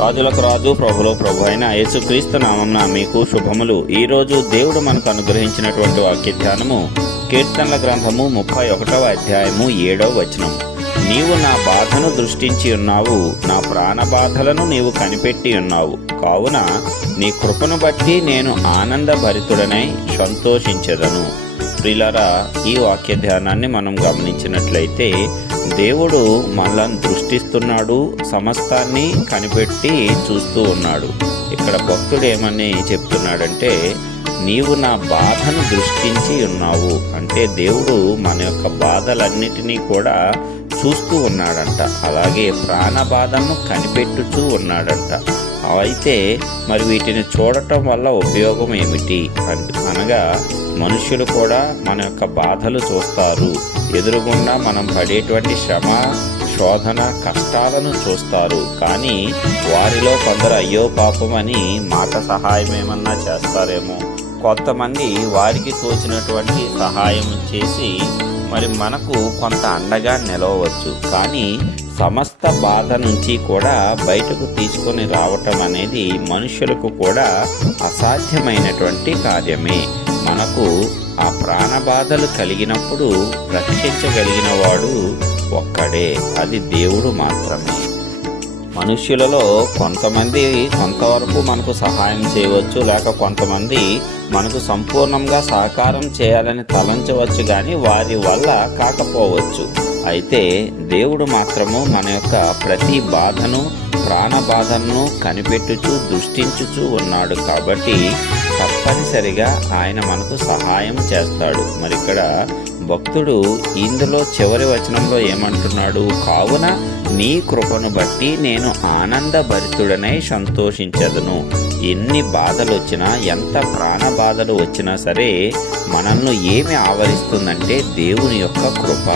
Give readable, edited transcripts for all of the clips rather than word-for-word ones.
రాజులకు రాజు ప్రభులో ప్రభు అయిన యేసుక్రీస్తు నామమున మీకు శుభములు. ఈరోజు దేవుడు మనకు అనుగ్రహించినటువంటి వాక్య ధ్యానము కీర్తనల గ్రంథము 31వ అధ్యాయము 7వ వచనం. నీవు నా బాధను దృష్టించి ఉన్నావు, నా ప్రాణ బాధలను నీవు కనిపెట్టి ఉన్నావు, కావున నీ కృపను బట్టి నేను ఆనందభరితుడనై సంతోషించెదను. ప్రియులారా, ఈ వాక్య ధ్యానాన్ని మనం గమనించినట్లయితే దేవుడు మనల్ని దృష్టిస్తున్నాడు, సమస్తాన్ని కనిపెట్టి చూస్తూ ఉన్నాడు. ఇక్కడ భక్తుడు ఏమని చెప్తున్నాడంటే, నీవు నా బాధను దృష్టించి ఉన్నావు అంటే దేవుడు మన యొక్క బాధలన్నిటినీ కూడా చూస్తూ ఉన్నాడంట. అలాగే ప్రాణ బాధను కనిపెట్టుచూ ఉన్నాడంట. అయితే మరి వీటిని చూడటం వల్ల ఉపయోగం ఏమిటి అనగా, మనుషులు కూడా మన యొక్క బాధలు చూస్తారు, ఎదురుగుండా మనం పడేటువంటి శ్రమ, శోధన, కష్టాలను చూస్తారు. కానీ వారిలో కొందరు అయ్యో పాపం అని మాట సహాయం ఏమన్నా చేస్తారేమో, కొంతమంది వారికి తోచినటువంటి సహాయం చేసి మరి మనకు కొంత అండగా నిలవచ్చు. కానీ సమస్త బాధ నుంచి కూడా బయటకు తీసుకొని రావటం అనేది మనుషులకు కూడా అసాధ్యమైనటువంటి కార్యమే. మనకు ఆ ప్రాణ బాధలు కలిగినప్పుడు రక్షించగలిగిన వాడు ఒక్కడే, అది దేవుడు మాత్రమే. మనుష్యులలో కొంతమంది కొంతవరకు మనకు సహాయం చేయవచ్చు, లేక కొంతమంది మనకు సంపూర్ణంగా సహకారం చేయాలని తలంచవచ్చు, కానీ వారి వల్ల కాకపోవచ్చు. అయితే దేవుడు మాత్రము మన యొక్క ప్రతి బాధను, ప్రాణ బాధను కనిపెట్టుచూ దృష్టించుచూ ఉన్నాడు. కాబట్టి తప్పనిసరిగా ఆయన మనకు సహాయం చేస్తాడు. మరి ఇక్కడ భక్తుడు ఇందులో చివరి వచనంలో ఏమంటున్నాడు? కావున నీ కృపను బట్టి నేను ఆనందభరితుడనై సంతోషించదును. ఎన్ని బాధలు వచ్చినా, ఎంత ప్రాణ బాధలు వచ్చినా సరే, మనల్ని ఏమి ఆవరిస్తుందంటే దేవుని యొక్క కృప.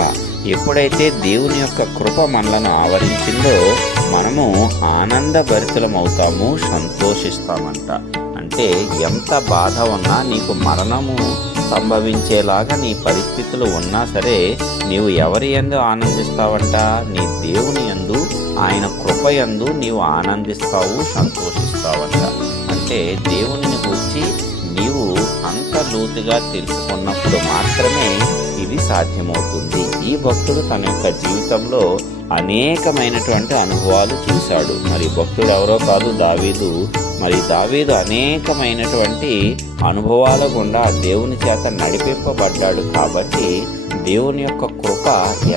ఎప్పుడైతే దేవుని యొక్క కృప మనలను ఆవరించిందో మనము ఆనందభరితులమవుతాము, సంతోషిస్తామంట. అంటే ఎంత బాధ ఉన్నా, నీకు మరణము సంభవించేలాగా నీ పరిస్థితులు ఉన్నా సరే, నీవు ఎవరి యందు ఆనందిస్తావంట? నీ దేవుని యందు, ఆయన కృప యందు నీవు ఆనందిస్తావు, సంతోషిస్తావంట. అంటే దేవునిని గురించి నీవు అంత లోతుగా తెలుసుకున్నప్పుడు మాత్రమే ఇది సాధ్యమవుతుంది. ఈ భక్తుడు తన యొక్క జీవితంలో అనేకమైనటువంటి అనుభవాలు చూశాడు. మరి భక్తుడు ఎవరో కాదు, దావీదు. మరి దావీదు అనేకమైనటువంటి అనుభవాల గుండా దేవుని చేత నడిపింపబడ్డాడు. కాబట్టి దేవుని యొక్క కృప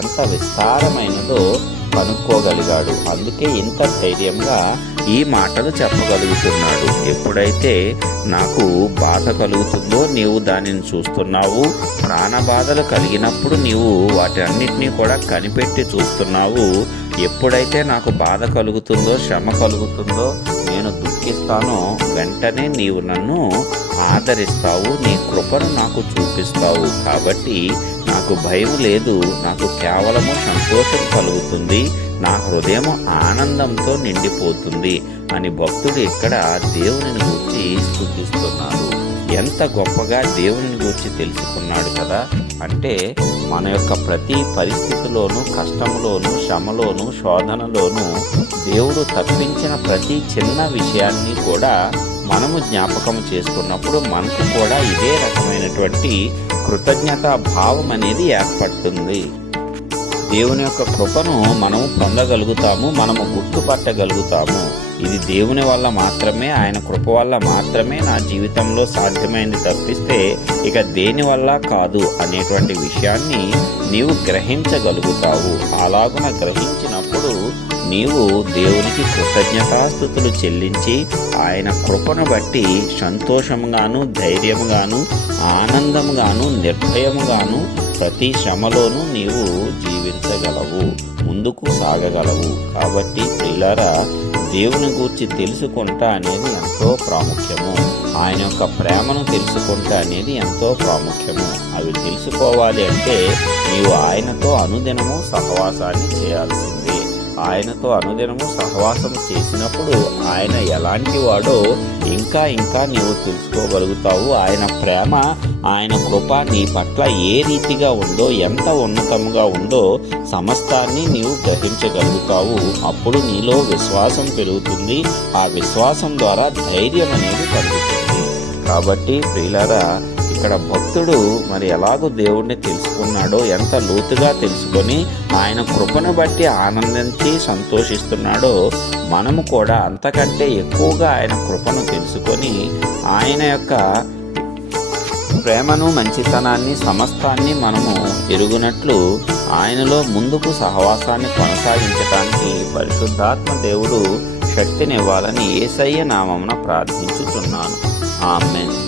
ఎంత విస్తారమైనదో కనుక్కోగలిగాడు. అందుకే ఇంత ధైర్యంగా ఈ మాటలు చెప్పగలుగుతున్నాడు. ఎప్పుడైతే నాకు బాధ కలుగుతుందో నీవు దానిని చూస్తున్నావు, ప్రాణ బాధలు కలిగినప్పుడు నీవు వాటి అన్నిటినీ కూడా కనిపెట్టి చూస్తున్నావు. ఎప్పుడైతే నాకు బాధ కలుగుతుందో, శ్రమ కలుగుతుందో, నేను దుఃఖిస్తానో, వెంటనే నీవు నన్ను ఆదరిస్తావు, నీ కృపను నాకు చూపిస్తావు. కాబట్టి నాకు భయం లేదు, నాకు కేవలము సంతోషం కలుగుతుంది, నా హృదయం ఆనందంతో నిండిపోతుంది అని భక్తుడు ఇక్కడ దేవునిని గూర్చి స్తుతిస్తున్నాడు. ఎంత గొప్పగా దేవునిని గూర్చి తెలుసుకున్నాడు కదా. అంటే మన యొక్క ప్రతి పరిస్థితిలోనూ, కష్టంలోనూ, శ్రమలోనూ, శోధనలోనూ దేవుడు తప్పించిన ప్రతి చిన్న విషయాన్ని కూడా మనము జ్ఞాపకం చేసుకున్నప్పుడు మనకు కూడా ఇదే రకమైనటువంటి కృతజ్ఞతా భావం అనేది ఏర్పడుతుంది. దేవుని యొక్క కృపను మనము పొందగలుగుతాము, మనము గుర్తుపట్టగలుగుతాము. ఇది దేవుని వల్ల మాత్రమే, ఆయన కృప వల్ల మాత్రమే నా జీవితంలో సాధ్యమైంది తప్పిస్తే ఇక దేని వల్ల కాదు అనేటువంటి విషయాన్ని నీవు గ్రహించగలుగుతావు. అలాగున గ్రహించినప్పుడు నీవు దేవునికి కృతజ్ఞతాస్తుతులు చెల్లించి ఆయన కృపను బట్టి సంతోషముగాను, ధైర్యముగాను, ఆనందముగాను, నిర్భయముగాను ప్రతి శ్రమలోనూ నీవు జీవించగలవు, ముందుకు సాగగలవు. కాబట్టి ప్రియులారా, దేవుని గూర్చి తెలుసుకుంటా అనేది ఎంతో ప్రాముఖ్యము. ఆయన యొక్క ప్రేమను తెలుసుకుంటా అనేది ఎంతో ప్రాముఖ్యము. అవి తెలుసుకోవాలి అంటే నీవు ఆయనతో అనుదినము సహవాసాన్ని చేయాల్సిందే. ఆయనతో అనుదినము సహవాసం చేసినప్పుడు ఆయన ఎలాంటి వాడో ఇంకా ఇంకా నీవు తెలుసుకోగలుగుతావు. ఆయన ప్రేమ, ఆయన కృప నీ పట్ల ఏ రీతిగా ఉందో, ఎంత ఉన్నతముగా ఉందో సమస్తాన్ని నీవు గ్రహించగలుగుతావు. అప్పుడు నీలో విశ్వాసం పెరుగుతుంది. ఆ విశ్వాసం ద్వారా ధైర్యం అనేది కలుగుతుంది. కాబట్టి ప్రియులారా, ఇక్కడ భక్తుడు మరి ఎలాగో దేవుణ్ణి తెలుసుకున్నాడో, ఎంత లోతుగా తెలుసుకొని ఆయన కృపను బట్టి ఆనందించి సంతోషిస్తున్నాడో, మనము కూడా అంతకంటే ఎక్కువగా ఆయన కృపను తెలుసుకొని ఆయన యొక్క ప్రేమను, మంచితనాన్ని, సమస్తాన్ని మనము ఎరుగునట్లు ఆయనలో ముందుకు సహవాసాన్ని కొనసాగించడానికి పరిశుద్ధాత్మ దేవుడు శక్తినివ్వాలని యేసయ్య నామమున ప్రార్థించుచున్నాను. ఆమేన్.